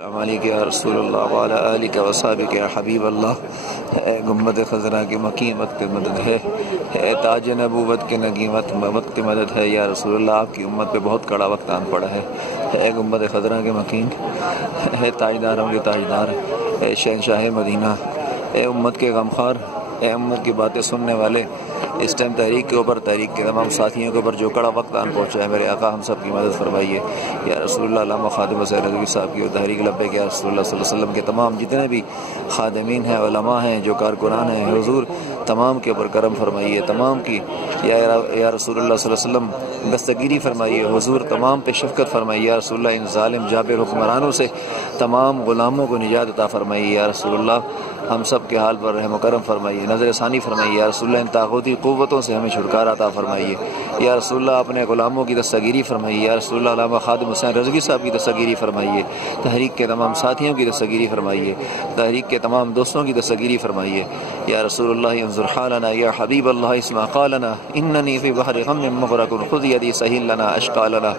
السلام علیکم یا رسول اللہ وعلی آلک و صحابک یا حبیب اللہ۔ اے گنبد خضرا کی مکین وقت مدد ہے، اے تاج نبوت کے نگیمت وقت مدد ہے یا رسول اللہ۔ آپ کی امت پہ بہت کڑا وقت آن پڑا ہے، اے گنبد خضرا کے مکین، اے تاجداروں کے تاجدار، اے شہنشاہ مدینہ، اے امت کے غمخوار، اے امت کی باتیں سننے والے، اس ٹائم تحریک کے اوپر، تحریک کے تمام ساتھیوں کے اوپر جو کڑا وقت آن پہنچا ہے، میرے آقا ہم سب کی مدد فرمائیے یا رسول اللہ۔ علامہ خادم حسین رضوی صاحب کی اور تحریک لبیک یا رسول اللہ صلی اللہ علیہ وسلم کے تمام جتنے بھی خادمین ہیں، علماء ہیں، جو کارکنان ہیں، حضور تمام کے اوپر کرم فرمائیے، تمام کی یا رسول اللہ صلی اللہ علیہ وسلم دستگیری فرمائیے، حضور تمام پہ شفقت فرمائیے یا رسول اللہ۔ ان ظالم جابر حکمرانوں سے تمام غلاموں کو نجات عطا فرمائیے یا رسول اللہ۔ ہم سب کے حال پر رحم و کرم فرمائیے، نظر ثانی فرمائیے یا رسول اللہ۔ ان طاغوتی قوتوں سے ہمیں چھٹکارا عطا فرمائیے یا رسول اللہ۔ اپنے غلاموں کی دستگیری فرمائیے یا رسول اللہ۔ علامہ خادم حسین رضوی صاحب کی دستگیری فرمائیے، تحریک کے تمام ساتھیوں کی دستگیری فرمائیے، تحریک کے تمام دوستوں کی دستگیری فرمائیے یا رسول اللہ۔ انظر حالنا یا حبیب اللہ اسمع قالنا اننی فی بحر غم مغرق خذ یدی سہل لنا اشقا لنا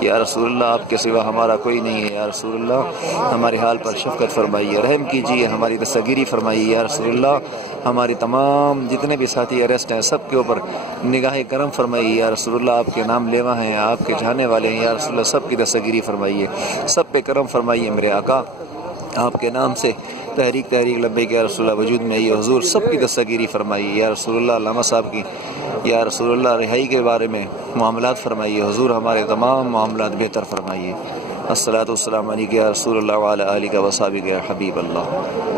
یا رسول اللہ۔ آپ کے سوا ہمارا کوئی نہیں ہے یا رسول اللہ۔ ہمارے حال پر شفقت فرمائیے، رحم کیجیے، ہماری دستگیری فرمائیے یا رسول اللہ۔ ہماری تمام جتنے بھی ساتھی اریسٹ ہیں سب کے اوپر نگاہ کرم فرمائیے یا رسول اللہ۔ آپ کے نام لیوا ہیں، آپ کے جانے والے ہیں یا رسول اللہ۔ سب کی دستگیری فرمائیے، سب پہ کرم فرمائیے میرے آقا۔ آپ کے نام سے تحریک لبیک یا رسول اللہ وجود میں آئی حضور، سب کی دستگیری فرمائیے یا رسول اللہ۔ علامہ صاحب کی یا رسول اللہ رہائی کے بارے میں معاملات فرمائیے حضور، ہمارے تمام معاملات بہتر فرمائیے۔ الصلاۃ والسلام علیک یا رسول اللہ وعلی آلک و صحابک یا حبیب اللہ۔